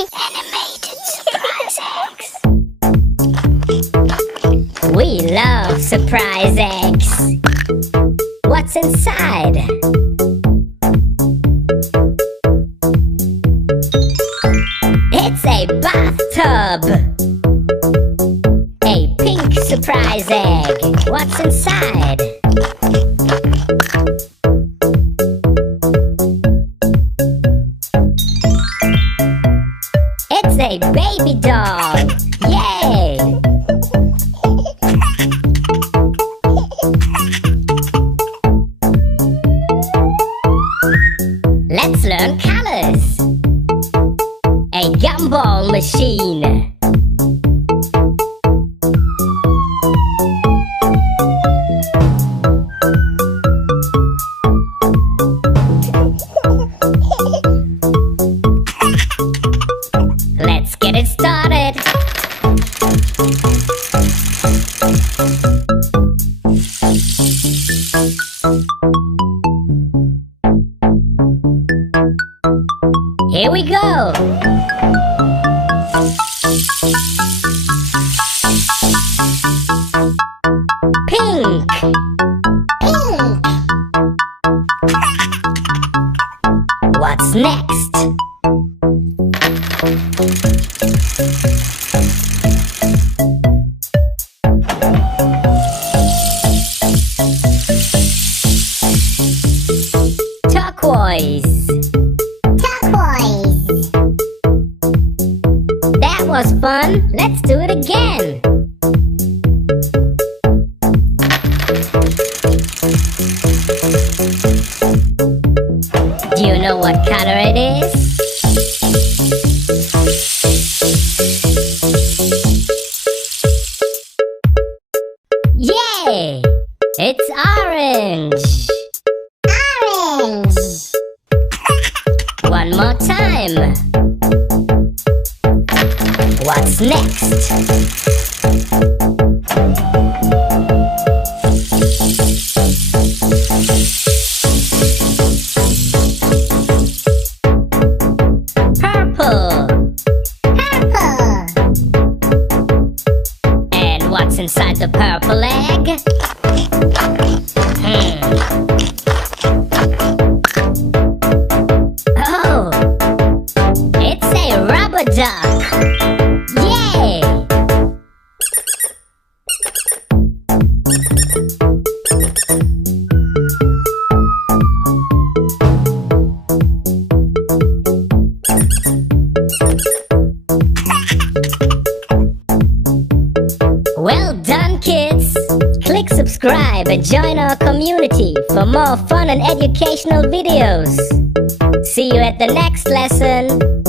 Animated surprise eggs. We love surprise eggs. What's inside? It's a bathtub. A pink surprise egg. What's inside? It's a baby doll. Yay! Let's learn colors. A gumball machine. Let's get it started. Here we go. Pink. Pink. What's next? Turquoise. Turquoise. That was fun. Let's do it again. Do you know what color it is? Yay! It's orange. Orange. One more time. What's next? Purple. Purple. And what's inside the purple egg? Oh, it's a rubber duck. Yay! Well done, kids! Click subscribe and join our community for more fun and educational videos. See you at the next lesson.